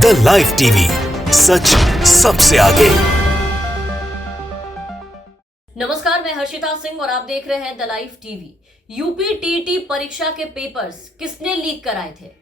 The live TV, सच सबसे आगे। नमस्कार, मैं हर्षिता सिंह और आप देख रहे हैं the live TV. UP TET परीक्षा के पेपर्स किसने लीक कराए थे?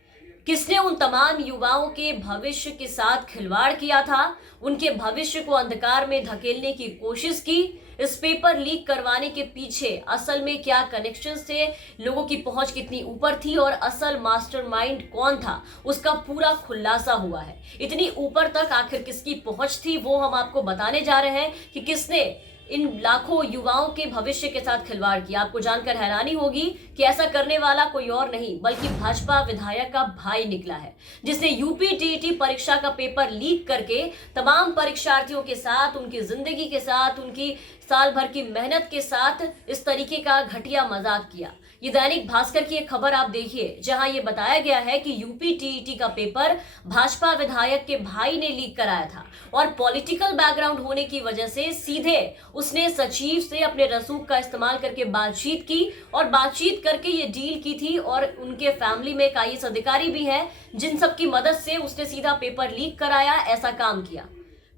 किसने उन तमाम युवाओं के भविष्य के साथ खिलवाड़ किया था? उनके भविष्य को अंधकार में धकेलने की कोशिश की? इस पेपर लीक करवाने के पीछे असल में क्या कनेक्शंस थे, लोगों की पहुंच कितनी ऊपर थी और असल मास्टरमाइंड कौन था, उसका पूरा खुलासा हुआ है। इतनी ऊपर तक आखिर किसकी पहुंच थी, वो हम आपको बताने जा रहे हैं कि किसने इन लाखों युवाओं के भविष्य के साथ खिलवाड़ किया। आपको जानकर हैरानी होगी कि ऐसा करने वाला कोई और नहीं बल्कि भाजपा विधायक का भाई निकला है, जिसने यूपी टीईटी परीक्षा का पेपर लीक करके तमाम परीक्षार्थियों के साथ, उनकी जिंदगी के साथ, उनकी साल भर की मेहनत के साथ इस तरीके का घटिया मजाक किया। ये दैनिक भास्कर की एक खबर आप देखिए, जहां ये बताया गया है कि यूपी टीईटी का पेपर भाजपा विधायक के भाई ने लीक कराया था और पॉलिटिकल बैकग्राउंड होने की वजह से सीधे उसने सचिव से अपने रसूख का इस्तेमाल करके बातचीत की और बातचीत करके ये डील की थी। और उनके फैमिली में एक आईएएस अधिकारी भी है, जिन सब की मदद से उसने सीधा पेपर लीक कराया, ऐसा काम किया।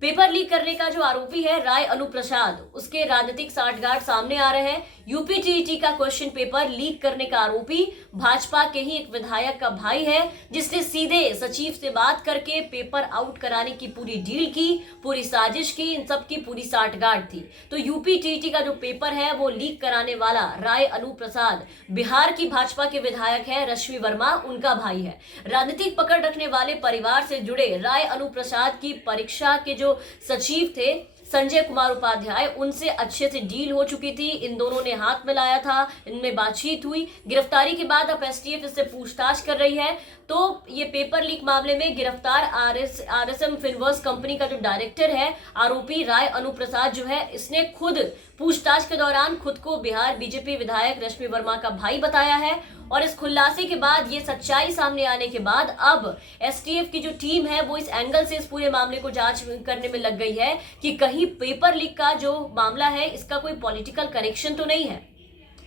पेपर लीक करने का जो आरोपी है राय अनुप्रसाद, उसके राजनीतिक साठगांठ सामने आ रहे हैं। यूपी टीईटी का क्वेश्चन पेपर लीक करने का आरोपी भाजपा के ही एक विधायक का भाई है, जिसने सीधे सचिव से बात करके पेपर आउट कराने की पूरी डील की, पूरी साजिश की, इन सब की पूरी साठगांठ थी। तो यूपी टीईटी का जो पेपर है वो लीक कराने वाला राय अनुप्रसाद बिहार की भाजपा के विधायक है, रश्मि वर्मा उनका भाई है। राजनीतिक पकड़ रखने वाले परिवार से जुड़े राय अनुप्रसाद की परीक्षा के जो सचिव थे संजय कुमार उपाध्याय, उनसे अच्छे से डील हो चुकी थी। इन दोनों ने हाथ मिलाया था, इनमें बातचीत हुई। गिरफ्तारी के बाद अब एसटीएफ इससे पूछताछ कर रही है। तो ये पेपर लीक मामले में गिरफ्तार आरएसएम फिनवर्स कंपनी का जो डायरेक्टर है, आरोपी राय अनुप्रसाद जो है, इसने खुद पूछताछ के दौरान खुद को बिहार बीजेपी विधायक रश्मि वर्मा का भाई बताया है। और इस खुलासे के बाद, ये सच्चाई सामने आने के बाद अब एसटीएफ की जो टीम है वो इस एंगल से इस पूरे मामले को जांच करने में लग गई है कि कहीं पेपर लीक का जो मामला है इसका कोई पॉलिटिकल कनेक्शन तो नहीं है,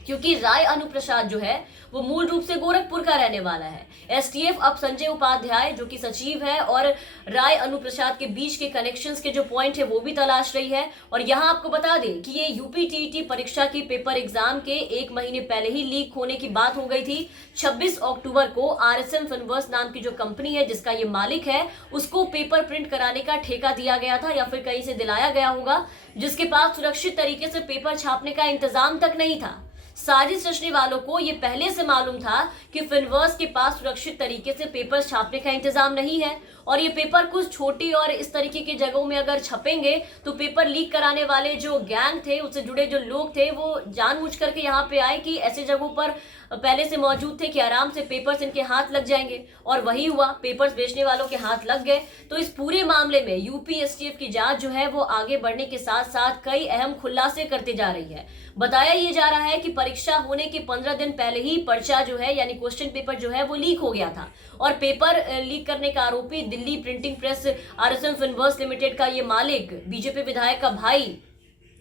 क्योंकि राय अनुप्रसाद जो है वो मूल रूप से गोरखपुर का रहने वाला है। एसटीएफ अब संजय उपाध्याय जो कि सचिव है और राय अनुप्रसाद के बीच के कनेक्शंस के जो पॉइंट है वो भी तलाश रही है। और यहां आपको बता दें कि ये यूपी टीईटी परीक्षा की पेपर एग्जाम के 1 महीने पहले ही लीक होने की बात हो गई थी। 26 अक्टूबर को आरएसएम फिनवर्स नाम की जो कंपनी है, जिसका ये मालिक है, उसको पेपर प्रिंट कराने का ठेका दिया गया था या फिर कहीं से दिलाया गया होगा, जिसके पास सुरक्षित तरीके से पेपर छापने का इंतजाम तक नहीं था। साजिश रचने वालों को ये पहले से मालूम था कि फिनवर्स के पास सुरक्षित तरीके से पेपर छापने का इंतजाम नहीं है और ये पेपर कुछ छोटी और इस तरीके की जगहों में अगर छपेंगे तो पेपर लीक कराने वाले जो गैंग थे, उससे जुड़े जो लोग थे, वो जानबूझ करके यहाँ पे आए कि ऐसे जगहों पर पहले से मौजूद थे कि आराम से पेपर्स इनके हाथ लग जाएंगे। और वही हुआ, पेपर्स बेचने वालों के हाथ लग गए। तो इस पूरे मामले में यूपी एसटीएफ की जांच जो है वो आगे बढ़ने के साथ साथ कई अहम खुलासे करते जा रही है। बताया ये जा रहा है कि परीक्षा होने के 15 दिन पहले ही पर्चा जो है, यानी क्वेश्चन पेपर जो है वो लीक हो गया था। और पेपर लीक करने का आरोपी Delhi printing press RSM Finverse limited का ये मालिक बीजेपी विधायक का भाई,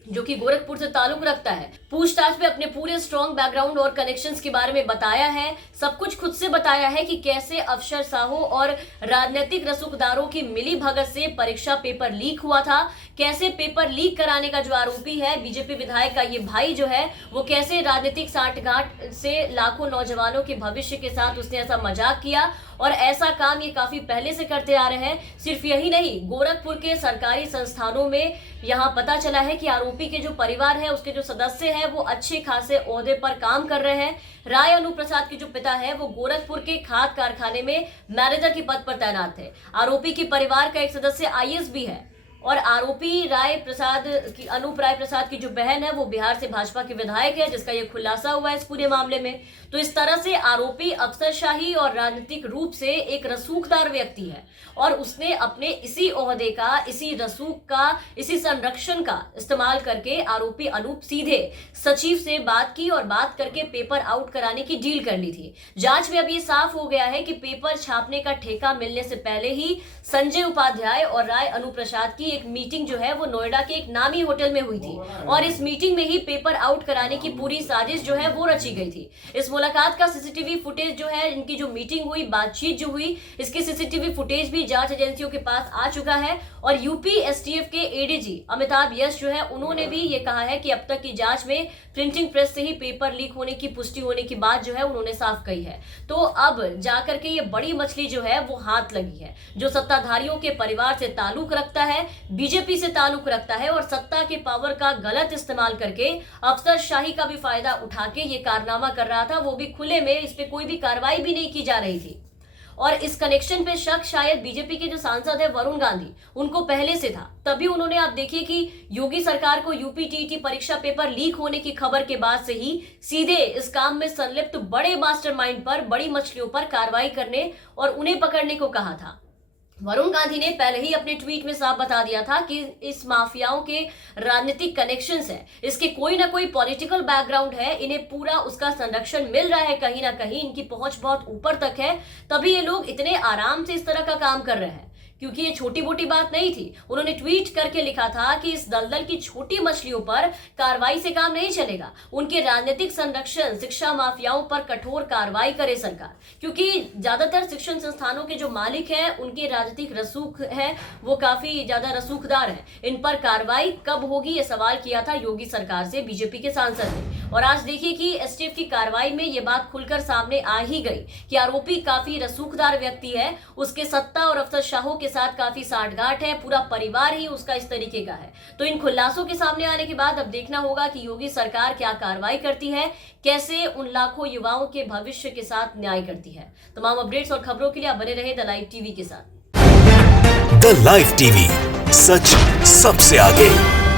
जो कि गोरखपुर से ताल्लुक रखता है, पूछताछ में अपने पूरे स्ट्रॉन्ग बैकग्राउंड और कनेक्शंस के बारे में बताया है। सब कुछ खुद से बताया है कि कैसे अफसर साहू और राजनीतिक रसूखदारों की मिली भगत से परीक्षा पेपर लीक हुआ था, कैसे पेपर लीक कराने का जो आरोपी है बीजेपी विधायक का ये भाई जो है, वो कैसे राजनीतिक साठगांठ से लाखों नौजवानों के भविष्य के साथ उसने ऐसा मजाक किया। और ऐसा काम ये काफी पहले से करते आ रहे हैं। सिर्फ यही नहीं, गोरखपुर के सरकारी संस्थानों में यहाँ पता चला है कि आरोपी के जो परिवार है, उसके जो सदस्य हैं, वो अच्छे खासे ओहदे पर काम कर रहे हैं। राय अनुप्रसाद के जो पिता है वो गोरखपुर के खाद कारखाने में मैनेजर के पद पर तैनात है। आरोपी के परिवार का एक सदस्य आईएएस भी है। और आरोपी राय प्रसाद की, अनूप राय प्रसाद की जो बहन है वो बिहार से भाजपा के विधायक है, जिसका ये खुलासा हुआ है इस पूरे मामले में। तो इस तरह से आरोपी अफसरशाही और राजनीतिक रूप से एक रसूखदार व्यक्ति है और उसने अपने इसी ओहदे का, इसी रसूख का, इसी संरक्षण का इस्तेमाल करके आरोपी अनूप सीधे सचिव से बात की और बात करके पेपर आउट कराने की डील कर ली थी। जांच में अब ये साफ हो गया है कि पेपर छापने का ठेका मिलने से पहले ही संजय उपाध्याय और राय अनुप्रसाद की एक मीटिंग जो है वो नोएडा के एक नामी होटल में हुई थी और इस मीटिंग में ही पेपर आउट कराने की पूरी साजिश जो है वो रची गई थी। इस मुलाकात का सीसीटीवी फुटेज जो है, इनकी जो मीटिंग हुई, बातचीत जो हुई, इसकी सीसीटीवी फुटेज भी जांच एजेंसियों के पास आ चुका है। और यूपी एसटीएफ के एडीजी अमिताभ यश जो है, उन्होंने भी ये कहा है कि अब तक की जांच में प्रिंटिंग प्रेस से ही पेपर लीक होने की पुष्टि होने की बात जो है उन्होंने साफ कही है। तो अब जाकर के ये बड़ी मछली जो है वो हाथ लगी है, जो सत्ताधारियों के परिवार से ताल्लुक रखता है, बीजेपी से ताल्लुक रखता है और सत्ता के पावर का गलत इस्तेमाल करके अफसरशाही का भी फायदा उठा के ये कारनामा कर रहा था, वो भी खुले में। इस पे कोई भी कार्रवाई भी नहीं की जा रही थी। और इस कनेक्शन पे शक शायद बीजेपी के जो सांसद है वरुण गांधी, उनको पहले से था। तभी उन्होंने, आप देखिए कि योगी सरकार को यूपी टीईटी परीक्षा पेपर लीक होने की खबर के बाद से ही सीधे इस काम में संलिप्त बड़े मास्टरमाइंड पर, बड़ी मछलियों पर कार्रवाई करने और उन्हें पकड़ने को कहा था। वरुण गांधी ने पहले ही अपने ट्वीट में साफ बता दिया था कि इस माफियाओं के राजनीतिक कनेक्शंस है, इसके कोई ना कोई पॉलिटिकल बैकग्राउंड है, इन्हें पूरा उसका संरक्षण मिल रहा है कहीं ना कहीं, इनकी पहुंच बहुत ऊपर तक है, तभी ये लोग इतने आराम से इस तरह का काम कर रहे हैं। क्योंकि ये छोटी मोटी बात नहीं थी। उन्होंने ट्वीट करके लिखा था कि इस दलदल की छोटी मछलियों पर कार्रवाई से काम नहीं चलेगा, उनके राजनीतिक संरक्षण, शिक्षा माफियाओं पर कठोर कार्रवाई करे सरकार। क्योंकि ज्यादातर शिक्षण संस्थानों के जो मालिक हैं, उनके राजनीतिक रसूख है, वो काफी ज्यादा रसूखदार है। इन पर कार्रवाई कब होगी, ये सवाल किया था योगी सरकार से बीजेपी के सांसद ने। और आज देखिए कि एसटीएफ की कार्रवाई में ये बात खुलकर सामने आ ही गई कि आरोपी काफी रसूखदार व्यक्ति है, उसके सत्ता और अफसरशाहों के साथ काफी साठगांठ है, पूरा परिवार ही उसका इस तरीके का है। तो इन खुलासों के सामने आने के बाद अब देखना होगा कि योगी सरकार क्या कार्रवाई करती है, कैसे उन लाखों युवाओं के भविष्य के साथ न्याय करती है। तमाम अपडेट्स और खबरों के लिए आप बने रहे द लाइव टीवी के साथ। द लाइव टीवी, सच सबसे आगे।